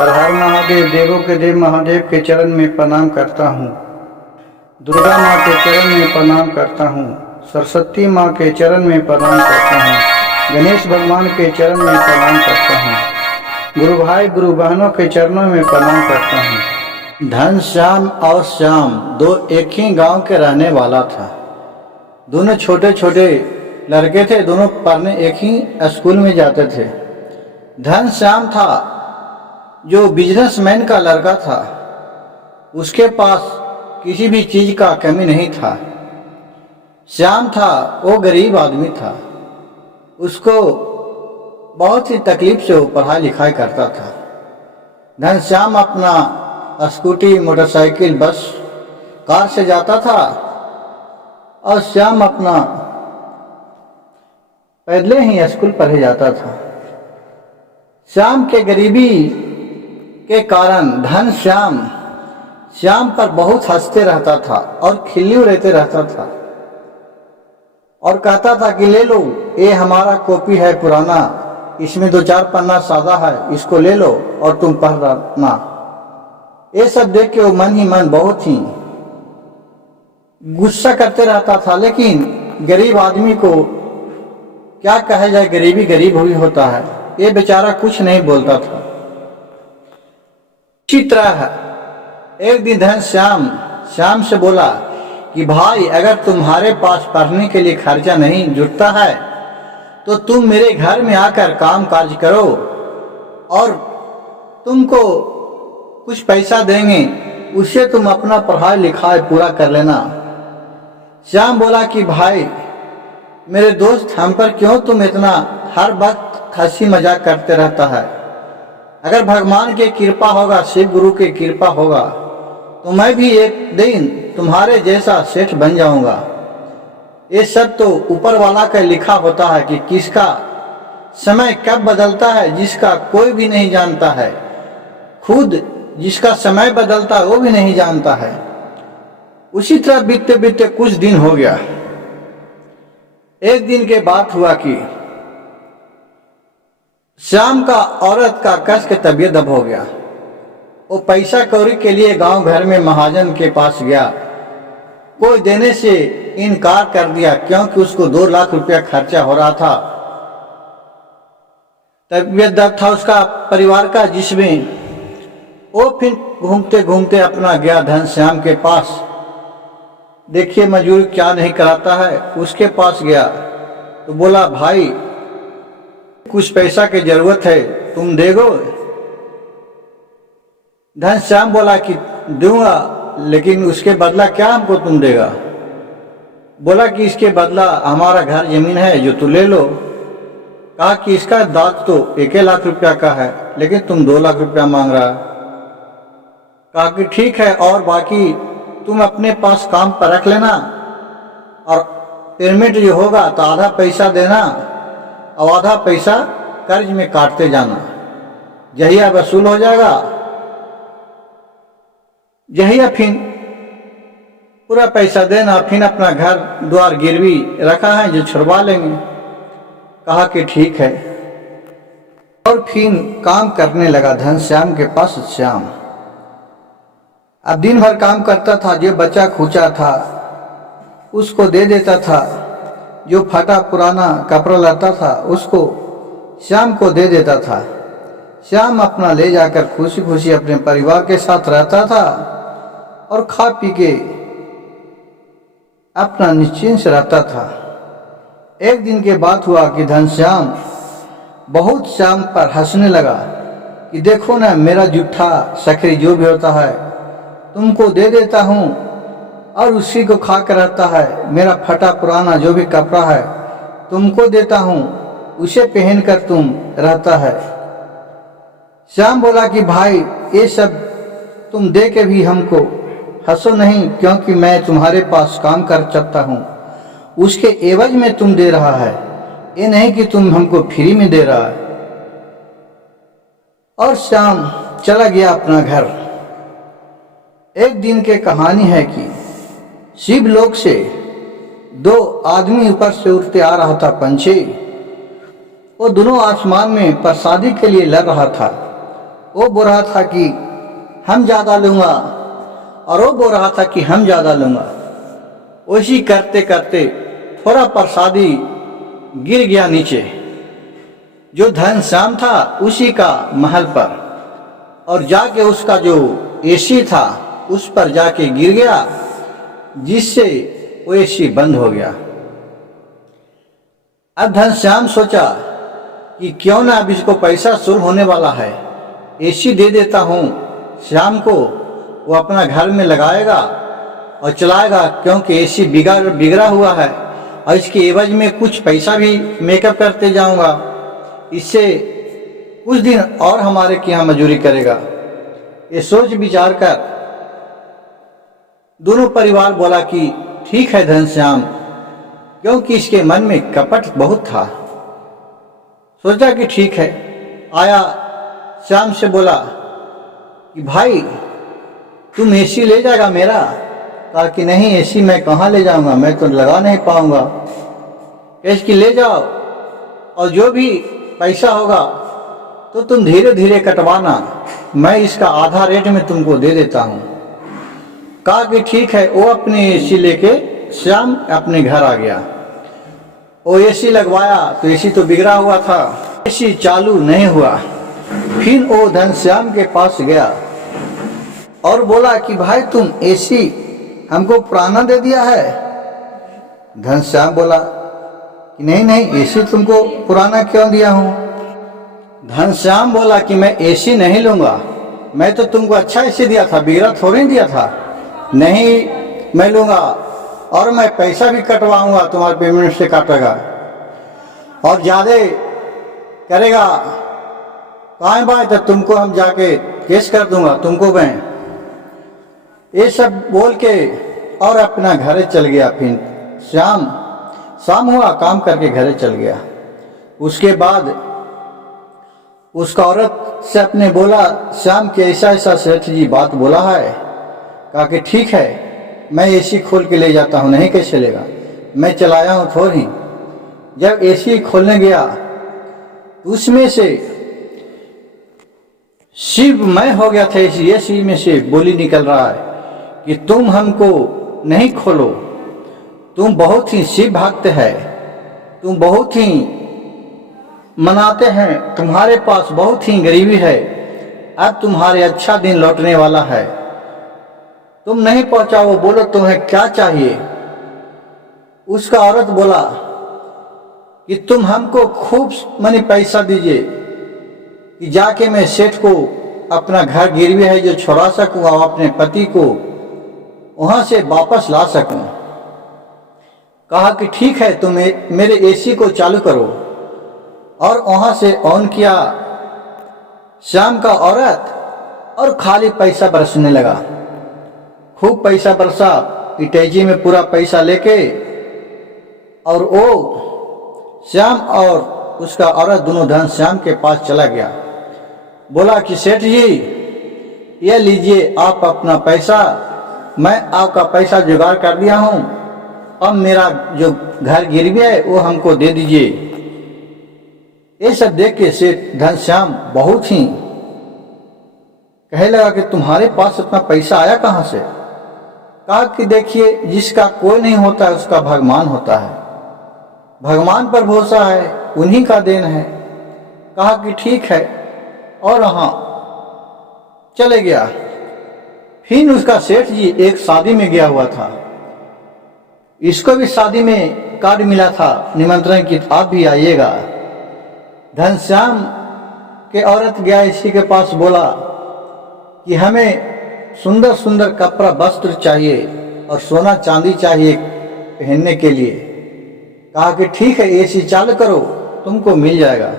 हर हर महादेव, देवों के देव महादेव के चरण में प्रणाम करता हूँ। दुर्गा माँ के चरण में प्रणाम करता हूँ। सरस्वती माँ के चरण में प्रणाम करता हूँ। गणेश भगवान के चरण में प्रणाम करता हूँ। गुरु भाई गुरु बहनों के चरणों में प्रणाम करता हूँ। घनश्याम और श्याम दो एक ही गांव के रहने वाला था। दोनों छोटे छोटे लड़के थे, दोनों पढ़ने एक ही स्कूल में जाते थे। घनश्याम था जो बिजनेसमैन का लड़का था, उसके पास किसी भी चीज का कमी नहीं था। श्याम था वो गरीब आदमी था, उसको बहुत ही तकलीफ से वो पढ़ाई लिखाई करता था। घनश्याम अपना स्कूटी, मोटरसाइकिल, बस, कार से जाता था और श्याम अपना पैदले ही स्कूल पढ़े जाता था। श्याम के गरीबी के कारण घनश्याम श्याम पर बहुत हंसते रहता था और खिल्ली रहते रहता था और कहता था कि ले लो, ये हमारा कॉपी है पुराना, इसमें 2-4 पन्ना सादा है, इसको ले लो और तुम पढ़ना। ये सब देख के वो मन ही मन बहुत ही गुस्सा करते रहता था। लेकिन गरीब आदमी को क्या कहा जाए, गरीबी गरीब ही होता है। ये बेचारा कुछ नहीं बोलता था। इसी तरह एक दिन घनश्याम श्याम से बोला कि भाई, अगर तुम्हारे पास पढ़ने के लिए खर्चा नहीं जुटता है तो तुम मेरे घर में आकर काम काज करो और तुमको कुछ पैसा देंगे, उससे तुम अपना पढ़ाई लिखाई पूरा कर लेना। श्याम बोला कि भाई मेरे दोस्त, हम पर क्यों तुम इतना हर वक्त हंसी मजाक करते रहता है। अगर भगवान की कृपा होगा, शिव गुरु की कृपा होगा तो मैं भी एक दिन तुम्हारे जैसा सेठ बन जाऊंगा। ये सब तो ऊपर वाला का लिखा होता है कि किसका समय कब बदलता है जिसका कोई भी नहीं जानता है। खुद जिसका समय बदलता है वो भी नहीं जानता है। उसी तरह बीतते बीतते कुछ दिन हो गया। एक दिन के बात हुआ कि श्याम का औरत का कस के तबीयत दब हो गया। वो पैसा कौड़ी के लिए गांव भर में महाजन के पास गया। कोई देने से इनकार कर दिया क्योंकि उसको 2 लाख रुपया खर्चा हो रहा था। तबीयत दब था उसका परिवार का, जिसमें वो फिर घूमते घूमते अपना गया घनश्याम के पास। देखिए मजदूर क्या नहीं कराता है, उसके पास गया तो बोला भाई कुछ पैसा की जरूरत है, तुम देगो? घनश्याम बोला कि दूंगा, लेकिन उसके बदला क्या हमको तुम देगा? बोला कि इसके बदला हमारा घर जमीन है जो तू ले लो। कहा कि इसका दाग तो 1 लाख रुपया का है, लेकिन तुम 2 लाख रुपया मांग रहा। कहा कि ठीक है, और बाकी तुम अपने पास काम पर रख लेना और पेमेंट जो होगा तो आधा पैसा देना और आधा पैसा कर्ज में काटते जाना। जहिया वसूल हो जाएगा, जहिया फिर पूरा पैसा देना, फिर अपना घर द्वार गिरवी रखा है जो छुड़वा लेंगे। कहा कि ठीक है, और फिर काम करने लगा घनश्याम के पास। श्याम अब दिन भर काम करता था, जो बचा खुचा था उसको दे देता था, जो फटा पुराना कपड़ा लाता था उसको श्याम को दे देता था। श्याम अपना ले जाकर खुशी खुशी अपने परिवार के साथ रहता था और खा पी के अपना निश्चिंत से रहता था। एक दिन के बात हुआ कि घनश्याम बहुत श्याम पर हंसने लगा कि देखो ना, मेरा जूठा सकरी जो भी होता है तुमको दे देता हूँ और उसी को खा कर रहता है। मेरा फटा पुराना जो भी कपड़ा है तुमको देता हूँ, उसे पहन कर तुम रहता है। श्याम बोला कि भाई ये सब तुम दे के भी हमको हंसो नहीं, क्योंकि मैं तुम्हारे पास काम कर सकता हूँ, उसके एवज में तुम दे रहा है, ये नहीं कि तुम हमको फ्री में दे रहा है। और श्याम चला गया अपना घर। एक दिन की कहानी है कि शिवलोक से 2 आदमी ऊपर से उड़ते आ रहा था पंछी। वो दोनों आसमान में प्रसादी के लिए लड़ रहा था। वो बोल रहा था कि हम ज़्यादा लूँगा और वो बोल रहा था कि हम ज़्यादा लूँगा। उसी करते करते थोड़ा प्रसादी गिर गया नीचे, जो घनश्याम था उसी का महल पर, और जाके उसका जो एसी था उस पर जाके गिर गया, जिससे वो एसी बंद हो गया। अब घनश्याम सोचा कि क्यों ना अब इसको पैसा शुरू होने वाला है, एसी दे देता हूँ श्याम को, वो अपना घर में लगाएगा और चलाएगा, क्योंकि एसी बिगड़ा हुआ है और इसके एवज में कुछ पैसा भी मेकअप करते जाऊंगा, इससे कुछ दिन और हमारे के यहाँ मजदूरी करेगा। ये सोच विचार कर दोनों परिवार बोला कि ठीक है घनश्याम, क्योंकि इसके मन में कपट बहुत था। सोचा कि ठीक है। आया श्याम से बोला कि भाई तुम एसी ले जाएगा मेरा? कहा कि नहीं, एसी मैं कहाँ ले जाऊंगा, मैं तो लगा नहीं पाऊंगा। इसकी ले जाओ और जो भी पैसा होगा तो तुम धीरे धीरे कटवाना, मैं इसका आधा रेट में तुमको दे देता हूँ। कहा कि ठीक है। वो अपनी एसी लेके श्याम अपने घर आ गया। वो एसी लगवाया तो एसी तो बिगड़ा हुआ था, एसी चालू नहीं हुआ। फिर वो घनश्याम के पास गया और बोला कि भाई तुम एसी हमको पुराना दे दिया है। घनश्याम बोला कि नहीं नहीं, एसी तुमको पुराना क्यों दिया हूँ? घनश्याम बोला कि मैं एसी नहीं लूँगा, मैं तो तुमको अच्छा एसी दिया था, बिगड़ा थोड़ी दिया था। नहीं, मैं लूँगा और मैं पैसा भी कटवाऊँगा, तुम्हारे पेमेंट से काटेगा और ज़्यादा करेगा कहाँ बात, तो तुमको हम जाके केस कर दूंगा तुमको मैं। ये सब बोल के और अपना घरे चल गया। फिर शाम हुआ, काम करके घरे चल गया। उसके बाद उसका औरत से अपने बोला श्याम के ऐसा ऐसा सेठ जी बात बोला है। कहा कि ठीक है, मैं एसी खोल के ले जाता हूँ। नहीं कैसे लेगा, मैं चलाया हूँ थोड़ी। जब एसी खोलने गया तो उसमें से शिवमय हो गया था। एसी में से बोली निकल रहा है कि तुम हमको नहीं खोलो, तुम बहुत ही शिव भक्त है, तुम बहुत ही मनाते हैं, तुम्हारे पास बहुत ही गरीबी है, अब तुम्हारे अच्छा दिन लौटने वाला है, तुम नहीं पहुंचाओ, बोलो तुम्हें क्या चाहिए। उसका औरत बोला कि तुम हमको खूब मनी पैसा दीजिए कि जाके मैं सेठ को अपना घर गिरवी है जो छुड़ा सकूं और अपने पति को वहां से वापस ला सकूं। कहा कि ठीक है, तुम मेरे एसी को चालू करो। और वहां से ऑन किया श्याम का औरत और खाली पैसा बरसने लगा। खूब पैसा बरसा, इटैची में पूरा पैसा लेके, और वो श्याम और उसका औरत दोनों घनश्याम के पास चला गया। बोला कि सेठ जी ये लीजिए आप अपना पैसा, मैं आपका पैसा जुगाड़ कर दिया हूँ, अब मेरा जो घर गिरवी है वो हमको दे दीजिए। ये सब देख के सेठ घनश्याम बहुत ही कहने लगा कि तुम्हारे पास इतना पैसा आया कहाँ से? कहा कि देखिए, जिसका कोई नहीं होता है उसका भगवान होता है, भगवान पर भरोसा है, उन्हीं का देन है। कहा कि ठीक है, और हाँ चले गया। फिर उसका सेठ जी एक शादी में गया हुआ था, इसको भी शादी में कार्ड मिला था निमंत्रण की, आप भी आइएगा। घनश्याम के औरत गया इसी के पास, बोला कि हमें सुंदर सुंदर कपड़ा वस्त्र चाहिए और सोना चांदी चाहिए पहनने के लिए। कहा कि ठीक है, एसी चालू करो, तुमको मिल जाएगा।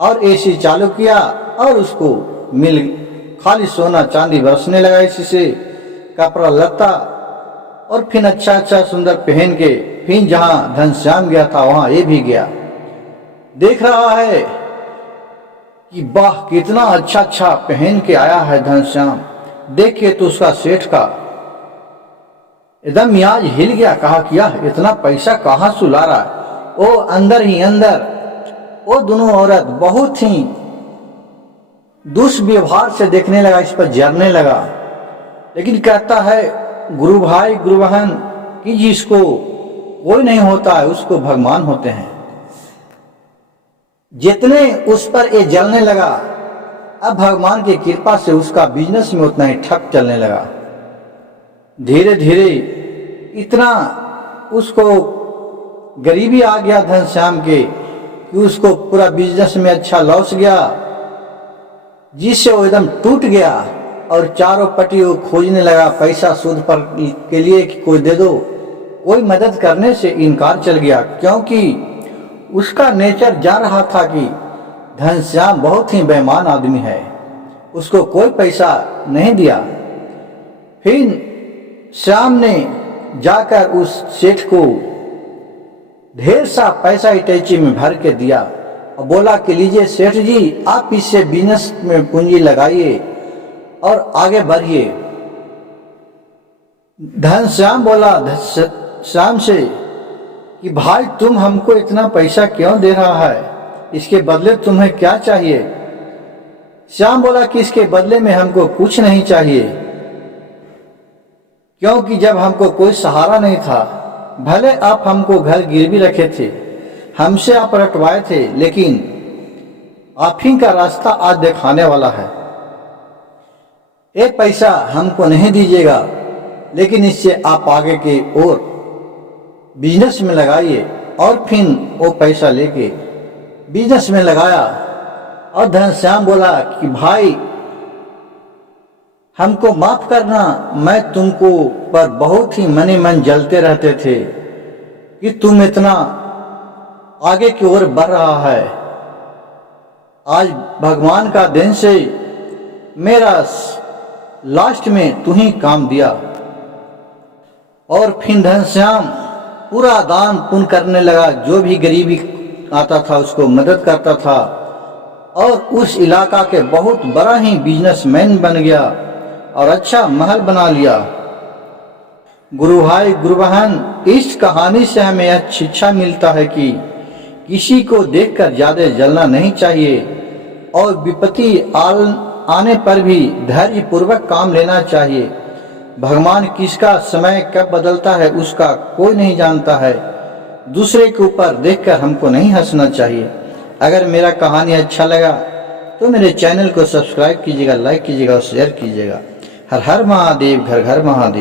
और एसी चालू किया और उसको मिल खाली सोना चांदी बरसने लगा इसी से, कपड़ा लता, और फिर अच्छा अच्छा सुंदर पहन के फिर जहाँ घनश्याम गया था वहाँ ये भी गया। देख रहा है कि वाह कितना अच्छा अच्छा पहन के आया है घनश्याम। देख के तो उसका सेठ का एकदम मियाज हिल गया। कहा कि यह इतना पैसा कहाँ से ला रहा है? वो अंदर ही अंदर वो दोनों औरत बहुत ही दुष्व्यवहार से देखने लगा, इस पर जरने लगा। लेकिन कहता है गुरु भाई गुरु बहन कि जिसको कोई नहीं होता है उसको भगवान होते हैं। जितने उस पर ये जलने लगा, अब भगवान की कृपा से उसका बिजनेस में उतना ही ठप चलने लगा। धीरे धीरे इतना उसको गरीबी आ गया घनश्याम के कि उसको पूरा बिजनेस में अच्छा लॉस गया, जिससे वो एकदम टूट गया और चारों पट्टी वो खोजने लगा पैसा सूद पर के लिए कि कोई दे दो। कोई मदद करने से इनकार चल गया, क्योंकि उसका नेचर जा रहा था कि घनश्याम बहुत ही बेईमान आदमी है। उसको कोई पैसा नहीं दिया। फिर श्याम ने जाकर उस सेठ को ढेर सा पैसा इटैची में भर के दिया और बोला कि लीजिए सेठ जी, आप इससे बिजनेस में पूंजी लगाइए और आगे बढ़िए। घनश्याम बोला श्याम से कि भाई तुम हमको इतना पैसा क्यों दे रहा है, इसके बदले तुम्हें क्या चाहिए? श्याम बोला कि इसके बदले में हमको कुछ नहीं चाहिए, क्योंकि जब हमको कोई सहारा नहीं था, भले आप हमको घर गिरवी रखे थे, हमसे आप रटवाए थे, लेकिन आप ही का रास्ता आज दिखाने वाला है। एक पैसा हमको नहीं दीजिएगा, लेकिन इससे आप आगे के और बिजनेस में लगाइए। और फिर वो पैसा लेके बिजनेस में लगाया। और घनश्याम बोला कि भाई हमको माफ करना, मैं तुमको पर बहुत ही मने मन जलते रहते थे कि तुम इतना आगे की ओर बढ़ रहा है। आज भगवान का देन से मेरा लास्ट में तू ही काम दिया। और फिर घनश्याम पूरा दान पुण्य करने लगा, जो भी गरीबी आता था उसको मदद करता था और उस इलाका के बहुत बड़ा ही बिजनेसमैन बन गया और अच्छा महल बना लिया। गुरु भाई गुरु बहन, इस कहानी से हमें यह शिक्षा मिलता है कि किसी को देखकर ज्यादा जलना नहीं चाहिए और विपत्ति आने पर भी धैर्य पूर्वक काम लेना चाहिए। भगवान किसका समय कब बदलता है उसका कोई नहीं जानता है। दूसरे के ऊपर देखकर हमको नहीं हंसना चाहिए। अगर मेरा कहानी अच्छा लगा तो मेरे चैनल को सब्सक्राइब कीजिएगा, लाइक कीजिएगा और शेयर कीजिएगा। हर हर महादेव, घर घर महादेव।